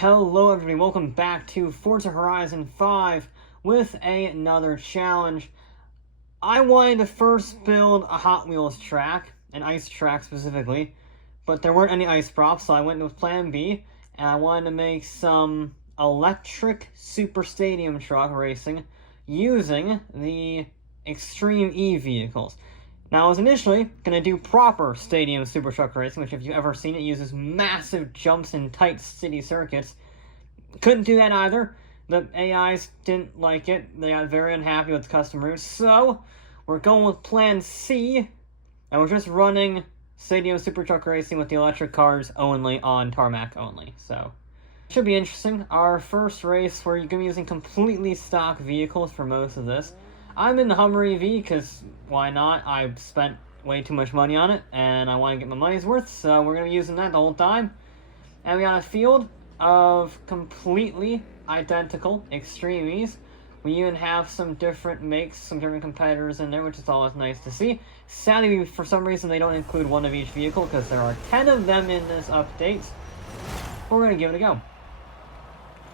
Hello everybody, welcome back to Forza Horizon 5 with another challenge. I wanted to first build a Hot Wheels track, an ice track specifically, but there weren't any ice props, so I went with plan B, and I wanted to make some electric super stadium truck racing using the Extreme E vehicles. Now, I was initially going to do proper stadium super truck racing, which if you've ever seen it, uses massive jumps in tight city circuits. Couldn't do that either. The AIs didn't like it. They got very unhappy with custom routes. So, we're going with plan C, and we're just running stadium super truck racing with the electric cars only on tarmac only. So, should be interesting. Our first race, we're going to be using completely stock vehicles for most of this. I'm in the Hummer EV because why not? I've spent way too much money on it and I want to get my money's worth, so we're going to be using that the whole time. And we got a field of completely identical Extremes. We even have some different makes, some different competitors in there, which is always nice to see. Sadly, for some reason, they don't include one of each vehicle because there are 10 of them in this update. We're going to give it a go.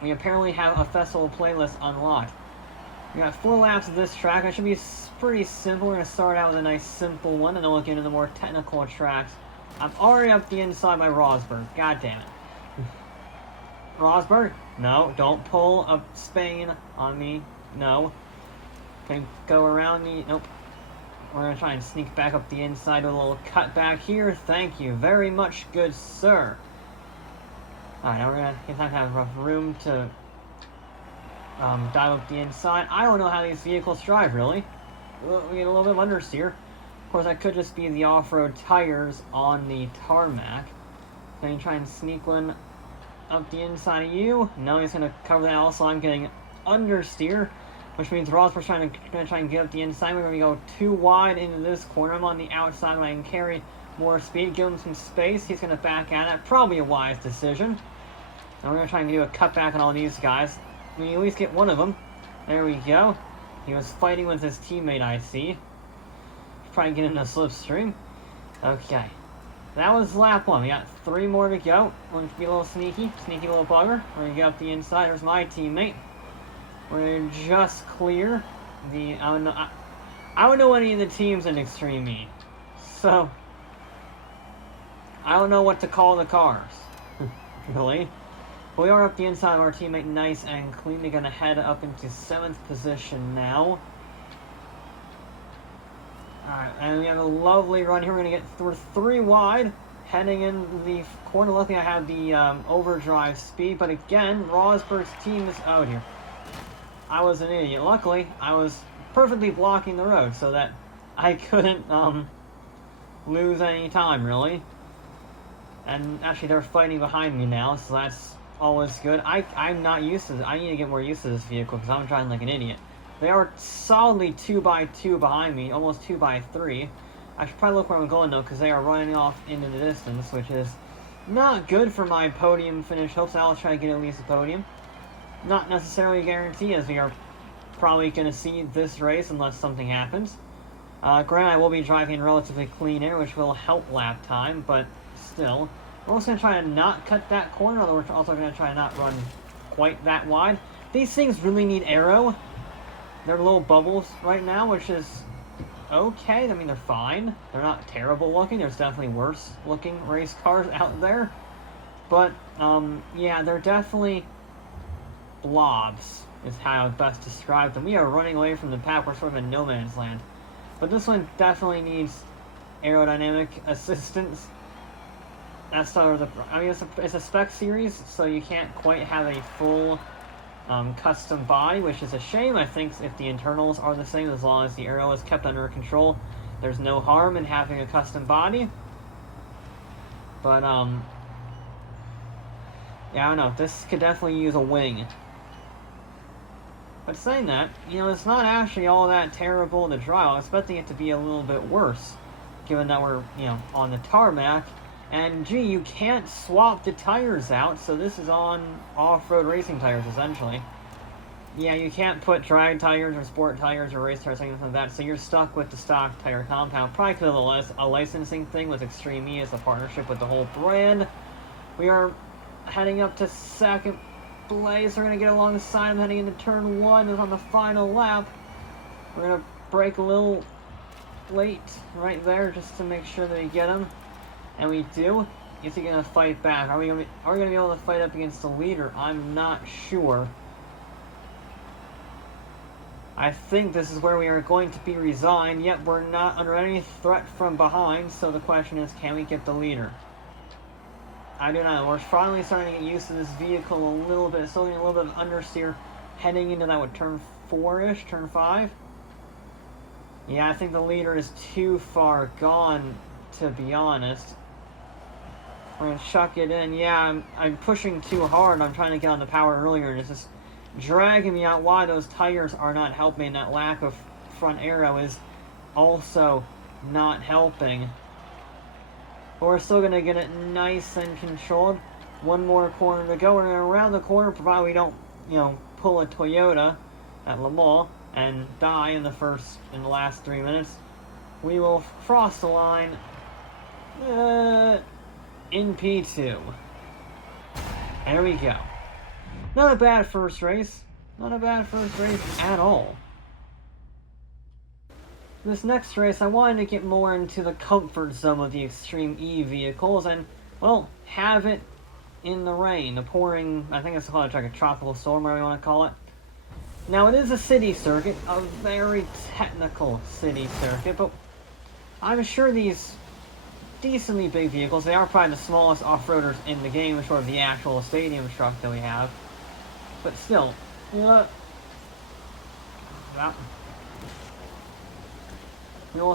We apparently have a festival playlist unlocked. We got 4 laps of this track. That should be pretty simple. We're going to start out with a nice simple one, and then we'll get into the more technical tracks. I'm already up the inside by Rosberg. God damn it. Rosberg? No, don't pull a Spain on me. No. Can go around me. Nope. We're going to try and sneak back up the inside with a little cut back here. Thank you very much, good sir. Alright, now we're going to have enough room to dive up the inside. I don't know how these vehicles drive, really. We get a little bit of understeer. Of course, that could just be the off-road tires on the tarmac. Can you try and sneak one up the inside of you? No, he's going to cover that. Also, I'm getting understeer, which means Rosberg's going to try and get up the inside. We're going to go too wide into this corner. I'm on the outside when I can carry more speed, give him some space. He's going to back at it. Probably a wise decision. And we're going to try and do a cutback on all these guys. We at least get one of them. There we go. He was fighting with his teammate, I see. Probably get in a slipstream. Okay. That was lap 1. We got 3 more to go. We're going to be a little sneaky little bugger. We're going to get up the inside. There's my teammate. We're going to just clear the... I don't know any of the teams in Extreme E. So, I don't know what to call the cars. Really? We are up the inside of our teammate nice and clean. They're going to head up into 7th position now. Alright, and we have a lovely run here. We're going to get through 3 wide, heading in the corner. Luckily, I have the overdrive speed, but again, Rosberg's team is... Oh, dear. I was an idiot. Luckily, I was perfectly blocking the road so that I couldn't lose any time, really. And actually, they're fighting behind me now, so that's always good. I'm not used to this. I need to get more used to this vehicle because I'm driving like an idiot. They are solidly 2x2 behind me, almost 2x3. I should probably look where I'm going though, because they are running off into the distance, which is not good for my podium finish hopes. I'll try to get at least a podium. Not necessarily a guarantee, as we are probably going to see this race unless something happens. Granted, I will be driving relatively clean air, which will help lap time, but still. We're also going to try to not cut that corner, although we're also going to try to not run quite that wide. These things really need aero. They're little bubbles right now, which is okay. I mean, they're fine. They're not terrible looking. There's definitely worse looking race cars out there. But, yeah, they're definitely blobs, is how I would best describe them. We are running away from the pack. We're sort of in no man's land. But this one definitely needs aerodynamic assistance. That's sort of the... I mean, it's a spec series, so you can't quite have a full custom body, which is a shame. I think if the internals are the same, as long as the aero is kept under control, there's no harm in having a custom body. But, yeah, I don't know. This could definitely use a wing. But saying that, you know, it's not actually all that terrible to drive. I'm expecting it to be a little bit worse, given that we're, you know, on the tarmac. And, gee, you can't swap the tires out, so this is on off-road racing tires, essentially. Yeah, you can't put drag tires or sport tires or race tires, anything like that, so you're stuck with the stock tire compound. Probably because of a licensing thing with Extreme E as a partnership with the whole brand. We are heading up to second place. We're going to get alongside him heading into turn 1. It's on the final lap. We're going to brake a little late right there just to make sure that we get him. And we do. Is he going to fight back? Are we going to be able to fight up against the leader? I'm not sure. I think this is where we are going to be resigned, yet we're not under any threat from behind, so the question is, can we get the leader? I do not know. We're finally starting to get used to this vehicle a little bit. Still getting a little bit of understeer heading into that, turn 4-ish, turn 5? Yeah, I think the leader is too far gone, to be honest. We're going to chuck it in. Yeah, I'm pushing too hard. I'm trying to get on the power earlier, and it's just dragging me out. Why those tires are not helping. That lack of front aero is also not helping. But we're still going to get it nice and controlled. One more corner to go. We're going to round the corner, provided we don't, pull a Toyota at Le Mans and die in the last 3 minutes. We will cross the line in P2. There we go. Not a bad first race. Not a bad first race at all. This next race, I wanted to get more into the comfort zone of the Extreme E vehicles and, well, have it in the rain. The pouring, I think it's called like a tropical storm, whatever you want to call it. Now, it is a city circuit, a very technical city circuit, but I'm sure these decently big vehicles, they are probably the smallest off-roaders in the game, short of the actual stadium truck that we have. But still, we'll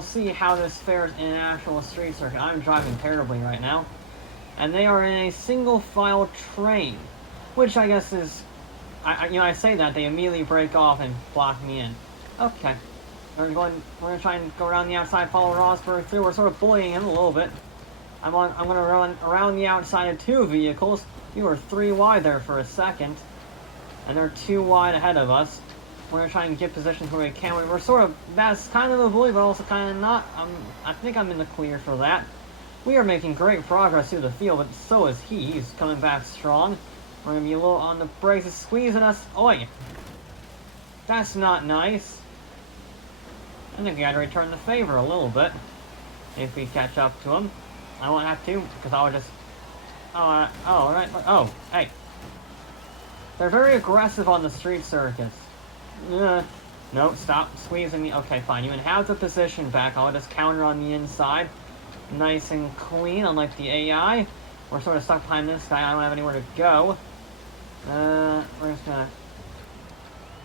see how this fares in an actual street circuit. I'm driving terribly right now. And they are in a single-file train, which I guess is, I say that, they immediately break off and block me in. Okay. We're going to try and go around the outside, follow Rosberg through. We're sort of bullying him a little bit. I'm going to run around the outside of 2 vehicles. We were 3 wide there for a second. And they're 2 wide ahead of us. We're going to try and get positions where we can. We're sort of, that's kind of a bully, but also kind of not. I think I'm in the clear for that. We are making great progress through the field, but so is he. He's coming back strong. We're going to be a little on the brakes. He's squeezing us. Oi! That's not nice. I think we got to return the favor a little bit. If we catch up to him. I won't have to, because I'll just... hey. They're very aggressive on the street circuits. No, stop squeezing me. Okay, fine. You can have the position back. I'll just counter on the inside. Nice and clean, unlike the AI. We're sort of stuck behind this guy. I don't have anywhere to go. We're just gonna...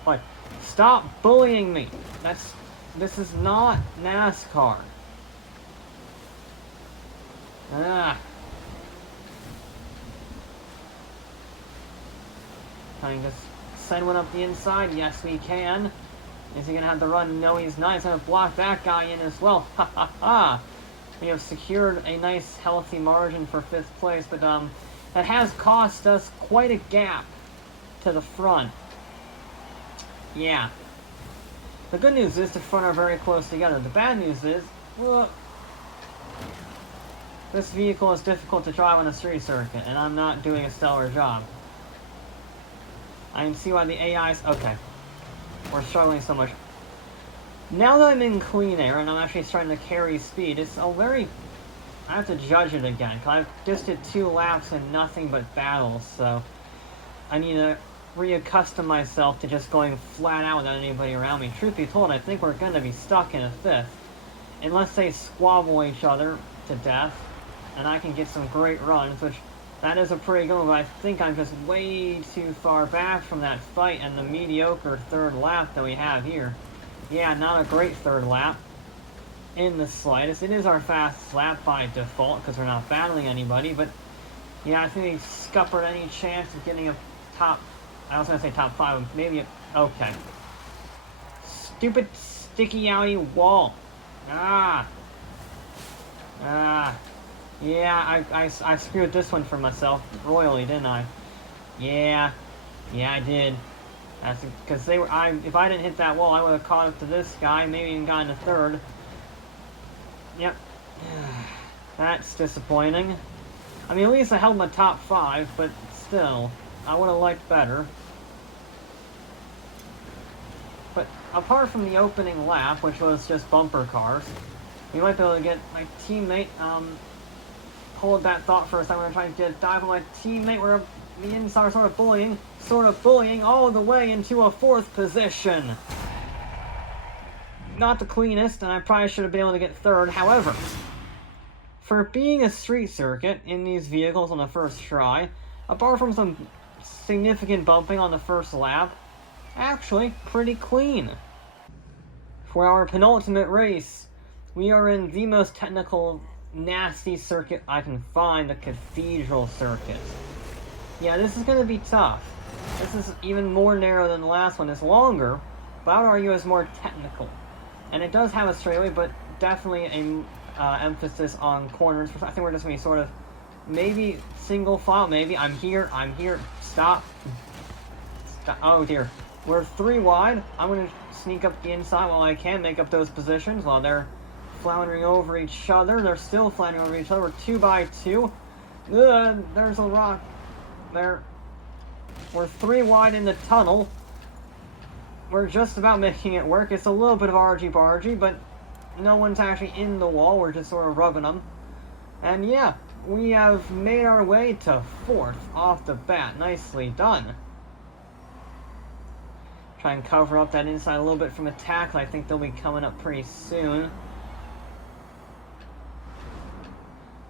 What? Stop bullying me! This is not NASCAR. Trying to send one up the inside. Yes, we can. Is he going to have the run? No, he's not. He's going to block that guy in as well. Ha ha ha! We have secured a nice, healthy margin for 5th place, but that has cost us quite a gap to the front. Yeah. The good news is the front are very close together. The bad news is, this vehicle is difficult to drive on a street circuit, and I'm not doing a stellar job. I can see why the AI's... Okay. We're struggling so much. Now that I'm in clean air, and I'm actually starting to carry speed, it's a very... I have to judge it again, because I've just did 2 laps and nothing but battles, so... I need to reaccustom myself to just going flat out without anybody around me. Truth be told, I think we're going to be stuck in a 5th. Unless they squabble each other to death, and I can get some great runs, which... That is a pretty good one, but I think I'm just way too far back from that fight and the mediocre 3rd lap that we have here. Yeah, not a great 3rd lap in the slightest. It is our fastest lap by default because we're not battling anybody, but yeah, I think we scuppered any chance of getting a top... I was going to say top 5, but maybe... Okay. Stupid sticky outy wall. Yeah, I screwed this one for myself royally, didn't I? Yeah, I did. That's because they were. If I didn't hit that wall, I would have caught up to this guy, maybe even gotten a 3rd. Yep, that's disappointing. I mean, at least I held my top 5, but still, I would have liked better. But apart from the opening lap, which was just bumper cars, we might be able to get my teammate, hold that thought for a second. We're trying to get a dive with my teammate. We're the inside sort of bullying all the way into a 4th position. Not the cleanest, and I probably should have been able to get 3rd. However, for being a street circuit in these vehicles on the first try, apart from some significant bumping on the first lap, actually pretty clean. For our penultimate race, we are in the most technical, nasty circuit I can find, the Cathedral Circuit. Yeah, this is going to be tough. This is even more narrow than the last one. It's longer, but I would argue it's more technical. And it does have a straightaway, but definitely a emphasis on corners. I think we're just going to be sort of, maybe single file, maybe. I'm here, stop. Oh dear. We're 3 wide. I'm going to sneak up the inside while I can, make up those positions while they're floundering over each other. They're still floundering over each other. We're 2 by 2. There's a rock there. We're 3 wide in the tunnel. We're just about making it work. It's a little bit of argy-bargy, but no one's actually in the wall. We're just sort of rubbing them. And yeah, we have made our way to 4th off the bat. Nicely done. Try and cover up that inside a little bit from attack. I think they'll be coming up pretty soon. Of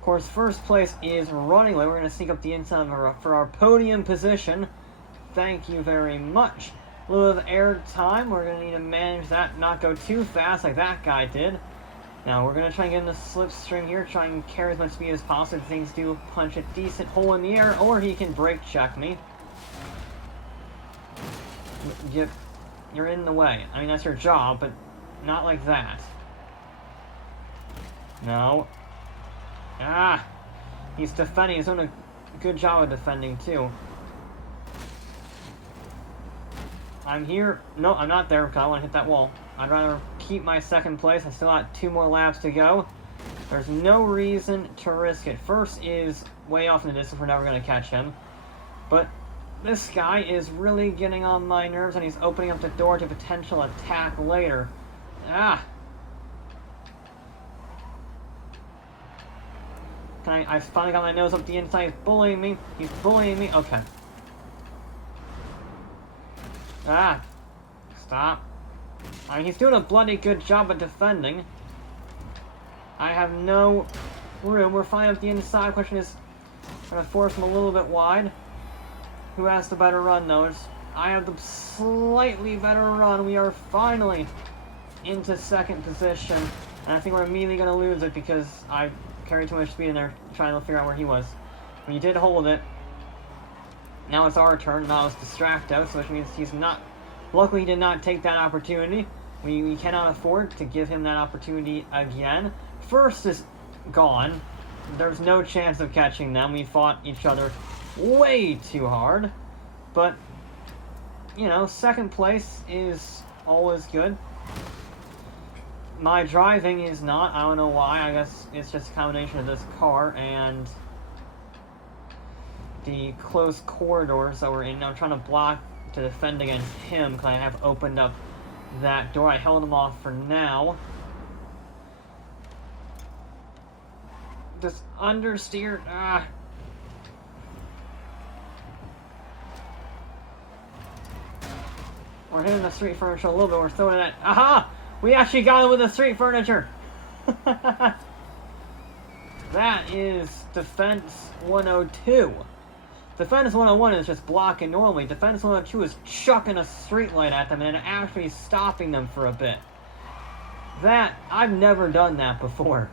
course, first place is running away. We're going to sneak up the inside for our podium position. Thank you very much. A little of air time. We're going to need to manage that, not go too fast like that guy did. Now, we're going to try and get in the slipstream here, try and carry as much speed as possible. If things do punch a decent hole in the air, or he can brake check me. You're in the way. I mean, that's your job, but not like that. No. Ah! He's defending. He's doing a good job of defending, too. I'm here. No, I'm not there because I want to hit that wall. I'd rather keep my 2nd place. I still got 2 more laps to go. There's no reason to risk it. First is way off in the distance. We're never going to catch him. But this guy is really getting on my nerves, and he's opening up the door to potential attack later. Ah! I finally got my nose up the inside. He's bullying me. He's bullying me. Okay. Ah! Stop. I mean, he's doing a bloody good job of defending. I have no room. We're finally up the inside. Question is, I'm going to force him a little bit wide. Who has the better run, though? I have the slightly better run. We are finally into 2nd position. And I think we're immediately going to lose it because I carried too much speed in there trying to figure out where he was. We did hold it. Now it's our turn. Now it's Distracto, so which means he's not... Luckily, he did not take that opportunity. We cannot afford to give him that opportunity again. First is gone. There's no chance of catching them. We fought each other way too hard. But, you know, 2nd place is always good. My driving is not. I don't know why. I guess it's just a combination of this car and the close corridors that we're in. I'm trying to block to defend against him because I have opened up that door. I held him off for now. Just understeer. Ah. We're hitting the street furniture a little bit. We're throwing it at... Aha! We actually got it with the street furniture! That is Defense 102. Defense 101 is just blocking normally. Defense 102 is chucking a street light at them and actually stopping them for a bit. That, I've never done that before.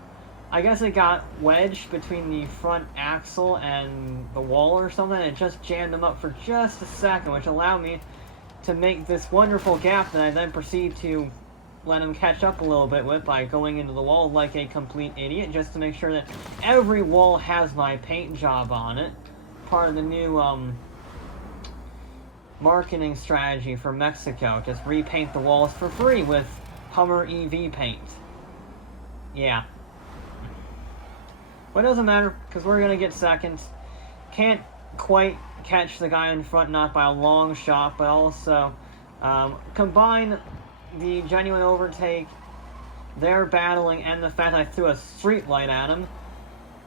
I guess it got wedged between the front axle and the wall or something, and it just jammed them up for just a second, which allowed me to make this wonderful gap that I then proceed to let him catch up a little bit with by going into the wall like a complete idiot, just to make sure that every wall has my paint job on it. Part of the new marketing strategy for Mexico. Just repaint the walls for free with Hummer EV paint. Yeah. But it doesn't matter, because we're going to get 2nd. Can't quite catch the guy in front, not by a long shot, but also combine the genuine overtake, their battling, and the fact that I threw a street light at him.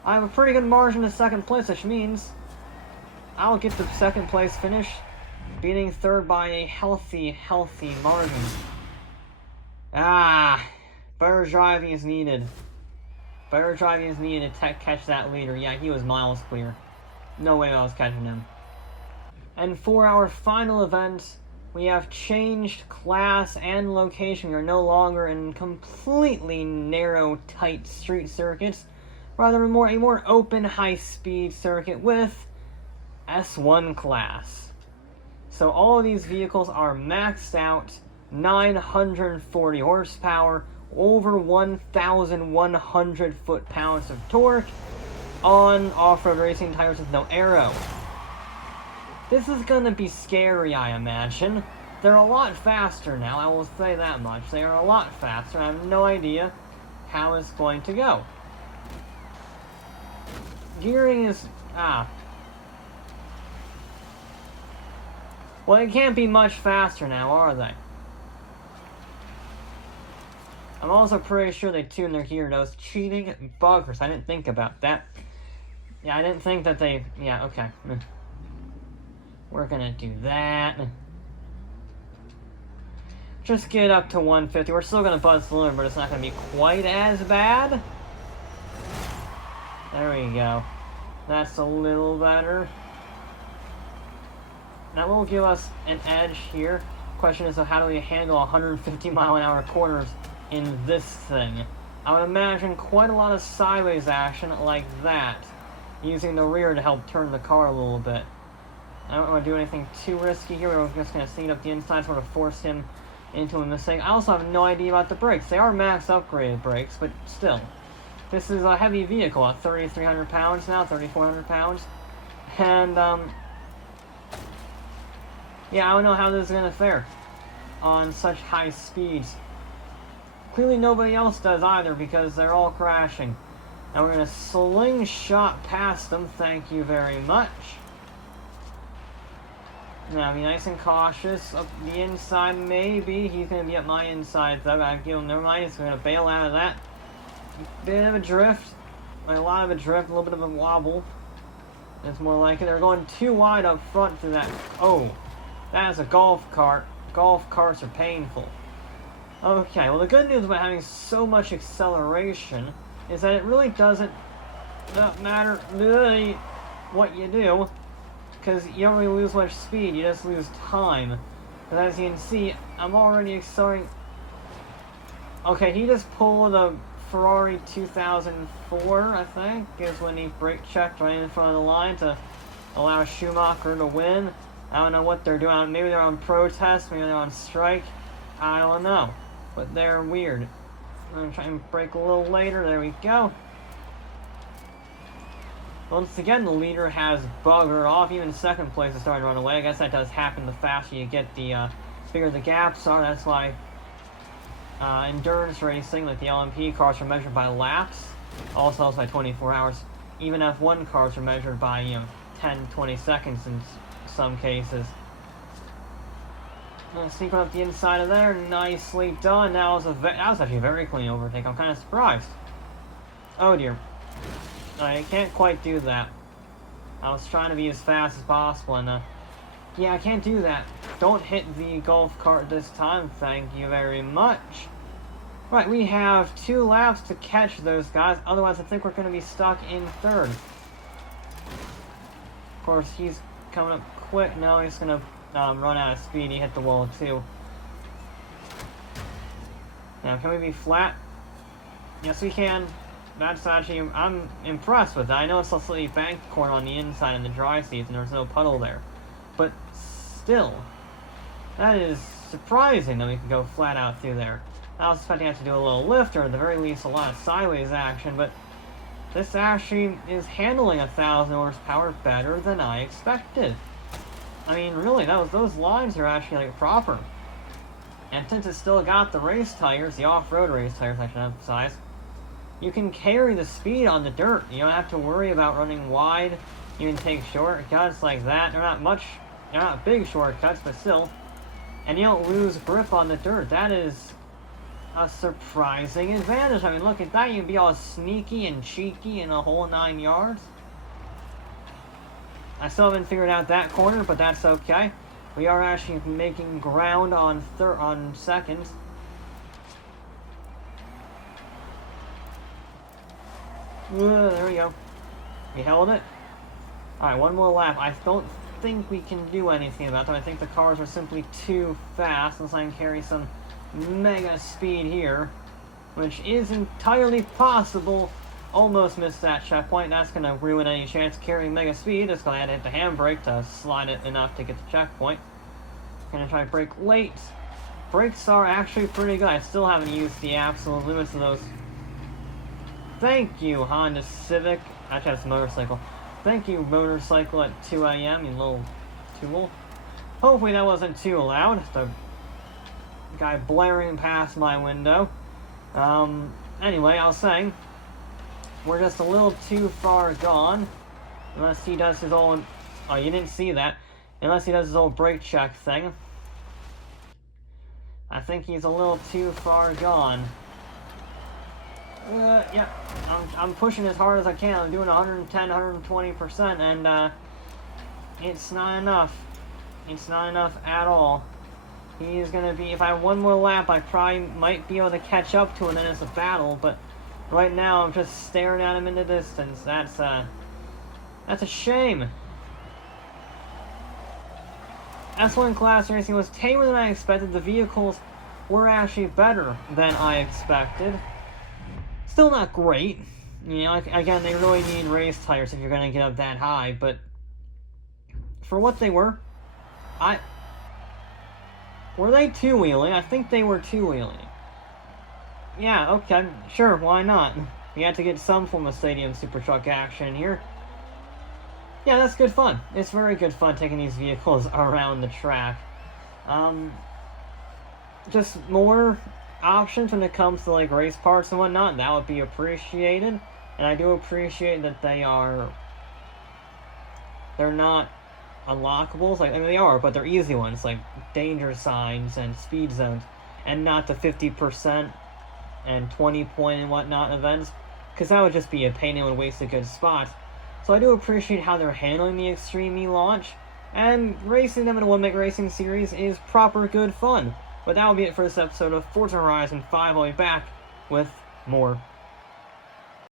I have a pretty good margin to second place, which means I'll get the second place finish, beating third by a healthy margin. Better driving is needed. Better driving is needed to catch that leader. Yeah, he was miles clear. No way I was catching him. And for our final event, we have changed class and location. We are no longer in completely narrow, tight street circuits. Rather, a more open, high-speed circuit with S1 class. So all of these vehicles are maxed out, 940 horsepower, over 1,100 foot-pounds of torque, on off-road racing tires with no aero. This is gonna be scary, I imagine. They're a lot faster now, I will say that much. They are a lot faster, I have no idea how it's going to go. Gearing is... Well, it can't be much faster now, are they? I'm also pretty sure they tuned their gear nose. Cheating buggers. I didn't think about that. Yeah, I didn't think that they... Yeah, okay. We're gonna do that. Just get up to 150. We're still gonna buzz the limit, but it's not gonna be quite as bad. There we go. That's a little better. That will give us an edge here. Question is, so how do we handle 150-mile-an-hour corners in this thing? I would imagine quite a lot of sideways action like that, using the rear to help turn the car a little bit. I don't want to do anything too risky here. We're just going to sneak up the inside, sort of force him into a mistake. I also have no idea about the brakes. They are max upgraded brakes, but still. This is a heavy vehicle at 3,300 pounds now, 3,400 pounds. And, yeah, I don't know how this is going to fare on such high speeds. Clearly nobody else does either, because they're all crashing. Now we're going to slingshot past them, thank you very much. Now be nice and cautious. Up the inside, maybe. He's going to be up my inside, though. I give him, never mind, he's going to bail out of that. Bit of a drift. A lot of a drift, a little bit of a wobble. It's more like it. They're going too wide up front to that. Oh, that is a golf cart. Golf carts are painful. Okay, well the good news about having so much acceleration is that it really doesn't matter really what you do, because you don't really lose much speed, you just lose time. Because as you can see, I'm already accelerating. Okay, he just pulled a Ferrari 2004, I think, is when he brake checked right in front of the line to allow Schumacher to win. I don't know what they're doing. Maybe they're on protest, maybe they're on strike. I don't know. But they're weird. I'm going to try and brake a little later. There we go. Once again, the leader has buggered off. Even second place is starting to run away. I guess that does happen the faster you get, the bigger the gaps are. That's why endurance racing, like the LMP cars, are measured by laps. Also by 24 hours. Even F1 cars are measured by, 10, 20 seconds in some cases. Sneak up the inside of there, nicely done. That was actually a very clean overtake. I'm kind of surprised. Oh dear, I can't quite do that. I was trying to be as fast as possible, and yeah, I can't do that. Don't hit the golf cart this time. Thank you very much. Right, we have 2 laps to catch those guys. Otherwise, I think we're going to be stuck in third. Of course, he's coming up quick. No, he's going to run out of speed. He hit the wall too. Now, can we be flat? Yes, we can. That's actually, I'm impressed with that. I know it's a slightly banked corner on the inside in the dry season. There's no puddle there. But still, that is surprising that we can go flat out through there. I was expecting to have to do a little lift, or at the very least a lot of sideways action, but this actually is handling 1,000 horsepower better than I expected. I mean, really, those lines are actually, like, proper. And since it's still got the race tires, the off-road race tires, I should emphasize, you can carry the speed on the dirt. You don't have to worry about running wide You can take shortcuts like that. They're not big shortcuts, but still. And you don't lose grip on the dirt. That is a surprising advantage. I mean, look at that. You can be all sneaky and cheeky in a whole 9 yards. I still haven't figured out that corner, but that's okay. We are actually making ground on second. There we go. We held it. Alright, one more lap. I don't think we can do anything about them. I think the cars are simply too fast, unless I can carry some mega speed here, which is entirely possible. Almost missed that checkpoint. That's going to ruin any chance of carrying mega speed. Just going to hit the handbrake to slide it enough to get the checkpoint. Going to try to brake late. Brakes are actually pretty good. I still haven't used the absolute limits of those. Thank you, Honda Civic. Actually, that's a motorcycle. Thank you, motorcycle at 2 a.m., you little tool. Hopefully that wasn't too loud. The guy blaring past my window. Anyway, I was saying, we're just a little too far gone. Unless he does his old... Oh, you didn't see that. Unless he does his old brake check thing. I think he's a little too far gone. Yeah, I'm pushing as hard as I can. I'm doing 110, 120%, and it's not enough. It's not enough at all. He is going to be... If I have one more lap, I probably might be able to catch up to him, and then it's a battle, but right now I'm just staring at him in the distance. That's a shame. S1 class racing was tamer than I expected. The vehicles were actually better than I expected. Still not great. You know, again, they really need race tires if you're going to get up that high, but for what they were, were they two-wheeling? I think they were two-wheeling. Yeah, okay, sure, why not? We had to get some form of stadium super truck action here. Yeah, that's good fun. It's very good fun taking these vehicles around the track. Just more options when it comes to like race parts and whatnot, that would be appreciated. And I do appreciate that they're not unlockables. Like, I mean, they are, but they're easy ones, like danger signs and speed zones, and not the 50% and 20 point and whatnot events, because that would just be a pain and would waste a good spot. So I do appreciate how they're handling the Extreme E launch, and racing them in a one-make racing series is proper good fun. But that will be it for this episode of Forza Horizon 5. I'll be back with more